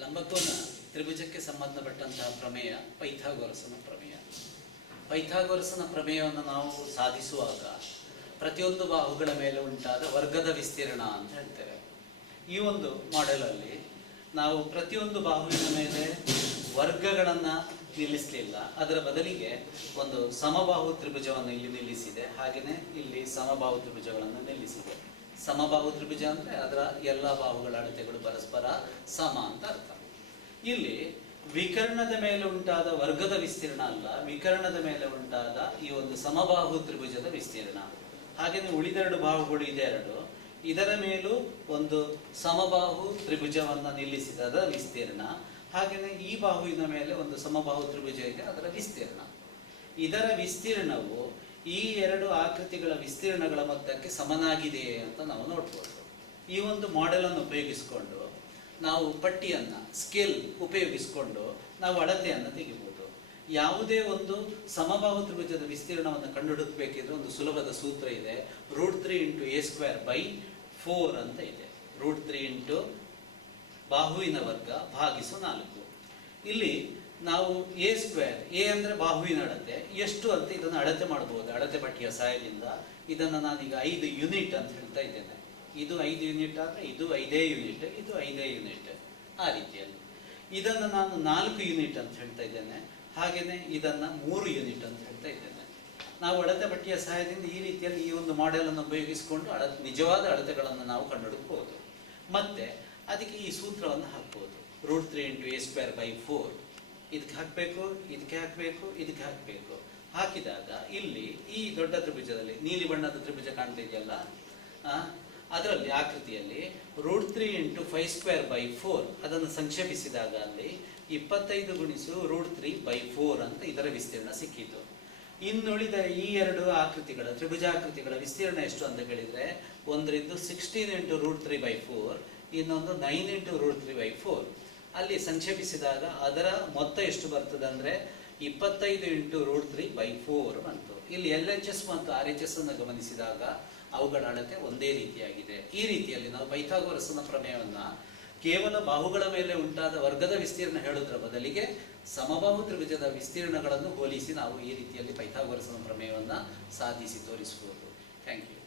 ಲಂಬಕೋನ ತ್ರಿಭುಜಕ್ಕೆ ಸಂಬಂಧಪಟ್ಟಂತಹ ಪ್ರಮೇಯ ಪೈಥಾಗೊರಸನ ಪ್ರಮೇಯ. ಪೈಥಾಗೊರಸನ ಪ್ರಮೇಯವನ್ನು ನಾವು ಸಾಧಿಸುವಾಗ ಪ್ರತಿಯೊಂದು ಬಾಹುಗಳ ಮೇಲೆ ಉಂಟಾದ ವರ್ಗದ ವಿಸ್ತೀರ್ಣ ಅಂತ ಹೇಳ್ತೇವೆ. ಈ ಒಂದು ಮಾಡೆಲಲ್ಲಿ ನಾವು ಪ್ರತಿಯೊಂದು ಬಾಹುವಿನ ಮೇಲೆ ವರ್ಗಗಳನ್ನು ನಿಲ್ಲಿಸಲಿಲ್ಲ, ಅದರ ಬದಲಿಗೆ ಒಂದು ಸಮಬಾಹು ತ್ರಿಭುಜವನ್ನು ಇಲ್ಲಿ ನಿಲ್ಲಿಸಿದೆ. ಹಾಗೆಯೇ ಇಲ್ಲಿ ಸಮಬಾಹು ತ್ರಿಭುಜಗಳನ್ನು ನಿಲ್ಲಿಸಿದೆ. ಸಮಬಾಹು ತ್ರಿಭುಜ ಅಂದರೆ ಅದರ ಎಲ್ಲ ಬಾಹುಗಳ ಅಳತೆಗಳು ಪರಸ್ಪರ ಸಮ ಅಂತ ಅರ್ಥ. ಇಲ್ಲಿ ವಿಕರ್ಣದ ಮೇಲೆ ಉಂಟಾದ ವರ್ಗದ ವಿಸ್ತೀರ್ಣ ಅಲ್ಲ, ವಿಕರ್ಣದ ಮೇಲೆ ಉಂಟಾದ ಈ ಒಂದು ಸಮಬಾಹು ತ್ರಿಭುಜದ ವಿಸ್ತೀರ್ಣ. ಹಾಗೆಯೇ ಉಳಿದೆರಡು ಬಾಹುಗಳು ಇದೆರಡು, ಇದರ ಮೇಲೂ ಒಂದು ಸಮಬಾಹು ತ್ರಿಭುಜವನ್ನು ನಿಲ್ಲಿಸಿದ ಅದರ ವಿಸ್ತೀರ್ಣ. ಹಾಗೆಯೇ ಈ ಬಾಹುವಿನ ಮೇಲೆ ಒಂದು ಸಮಬಾಹು ತ್ರಿಭುಜ ಇದೆ, ಅದರ ವಿಸ್ತೀರ್ಣ. ಇದರ ವಿಸ್ತೀರ್ಣವು ಈ ಎರಡು ಆಕೃತಿಗಳ ವಿಸ್ತೀರ್ಣಗಳ ಮೊತ್ತಕ್ಕೆ ಸಮನಾಗಿದೆ ಅಂತ ನಾವು ನೋಡ್ಬೋದು. ಈ ಒಂದು ಮಾಡೆಲನ್ನು ಉಪಯೋಗಿಸಿಕೊಂಡು ನಾವು ಪಟ್ಟಿಯನ್ನು ಸ್ಕೇಲ್ ಉಪಯೋಗಿಸಿಕೊಂಡು ನಾವು ಅಳತೆಯನ್ನು ತೆಗಿಬೋದು. ಯಾವುದೇ ಒಂದು ಸಮಬಾಹು ತ್ರಿಭುಜದ ವಿಸ್ತೀರ್ಣವನ್ನು ಕಂಡುಹಿಡಿಯಬೇಕಿದ್ರೆ ಒಂದು ಸುಲಭದ ಸೂತ್ರ ಇದೆ, √3 × a²/4 ಅಂತ ಇದೆ. √3 ಬಾಹುವಿನ ವರ್ಗ ಭಾಗಿಸು 4. ಇಲ್ಲಿ ನಾವು a² a ಅಂದರೆ ಬಾಹುವಿನ ಅಳತೆ ಎಷ್ಟು ಅಂತ ಇದನ್ನು ಅಳತೆ ಮಾಡಬಹುದು ಅಳತೆ ಪಟ್ಟಿಯ ಸಹಾಯದಿಂದ. ಇದನ್ನು ನಾನೀಗ 5 ಯೂನಿಟ್ ಅಂತ ಹೇಳ್ತಾ ಇದ್ದೇನೆ. ಇದು 5 ಯೂನಿಟ್ ಆದರೆ ಇದು 5 ಯೂನಿಟ್, ಇದು 5 ಯೂನಿಟ್, ಆ ರೀತಿಯಲ್ಲಿ. ಇದನ್ನು ನಾನು 4 ಯೂನಿಟ್ ಅಂತ ಹೇಳ್ತಾ ಇದ್ದೇನೆ, ಹಾಗೆಯೇ ಇದನ್ನು 3 ಯೂನಿಟ್ ಅಂತ ಹೇಳ್ತಾ ಇದ್ದೇನೆ. ನಾವು ಅಳತೆ ಪಟ್ಟಿಯ ಸಹಾಯದಿಂದ ಈ ರೀತಿಯಲ್ಲಿ ಈ ಒಂದು ಮಾಡೆಲನ್ನು ಉಪಯೋಗಿಸಿಕೊಂಡು ನಿಜವಾದ ಅಳತೆಗಳನ್ನು ನಾವು ಕಂಡುಹಿಡಬಹುದು. ಮತ್ತೆ ಅದಕ್ಕೆ ಈ ಸೂತ್ರವನ್ನು ಹಾಕ್ಬೋದು, √3 × a²/4. ಇದಕ್ಕೆ ಹಾಕಬೇಕು, ಇದಕ್ಕೆ ಹಾಕಬೇಕು, ಇದಕ್ಕೆ ಹಾಕಬೇಕು. ಹಾಕಿದಾಗ ಇಲ್ಲಿ ಈ ದೊಡ್ಡ ತ್ರಿಭುಜದಲ್ಲಿ ನೀಲಿ ಬಣ್ಣದ ತ್ರಿಭುಜ ಕಾಣ್ತಾ ಇದೆಯಲ್ಲ, ಅದರಲ್ಲಿ ಆಕೃತಿಯಲ್ಲಿ √3 × π²/4 ಅದನ್ನು ಸಂಕ್ಷೇಪಿಸಿದಾಗ ಅಲ್ಲಿ 25 × √3/4 ಅಂತ ಇದರ ವಿಸ್ತೀರ್ಣ ಸಿಕ್ಕಿತು. ಇನ್ನುಳಿದ ಈ ಎರಡು ಆಕೃತಿಗಳ ತ್ರಿಭುಜಾಕೃತಿಗಳ ವಿಸ್ತೀರ್ಣ ಎಷ್ಟು ಅಂತ ಕೇಳಿದರೆ, ಒಂದರಿಂದ 16 × √3/4, ಇನ್ನೊಂದು 9 × √3/4. ಅಲ್ಲಿ ಸಂಕ್ಷೇಪಿಸಿದಾಗ ಅದರ ಮೊತ್ತ ಎಷ್ಟು ಬರ್ತದೆ ಅಂದರೆ 25 × √3/4 ಬಂತು. ಇಲ್ಲಿ LHS ಮತ್ತು RHS ಅನ್ನು ಗಮನಿಸಿದಾಗ ಅವುಗಳ ಅಳತೆ ಒಂದೇ ರೀತಿಯಾಗಿದೆ. ಈ ರೀತಿಯಲ್ಲಿ ನಾವು ಪೈಥಾಗೊರಸನ ಪ್ರಮೇಯವನ್ನು ಕೇವಲ ಬಾಹುಗಳ ಮೇಲೆ ಉಂಟಾದ ವರ್ಗದ ವಿಸ್ತೀರ್ಣ ಹೇಳುವುದರ ಬದಲಿಗೆ ಸಮಬಾಹು ತ್ರಿಭುಜದ ವಿಸ್ತೀರ್ಣಗಳನ್ನು ಹೋಲಿಸಿ ನಾವು ಈ ರೀತಿಯಲ್ಲಿ ಪೈಥಾಗೊರಸನ ಪ್ರಮೇಯವನ್ನು ಸಾಧಿಸಿ ತೋರಿಸಬಹುದು. Thank you.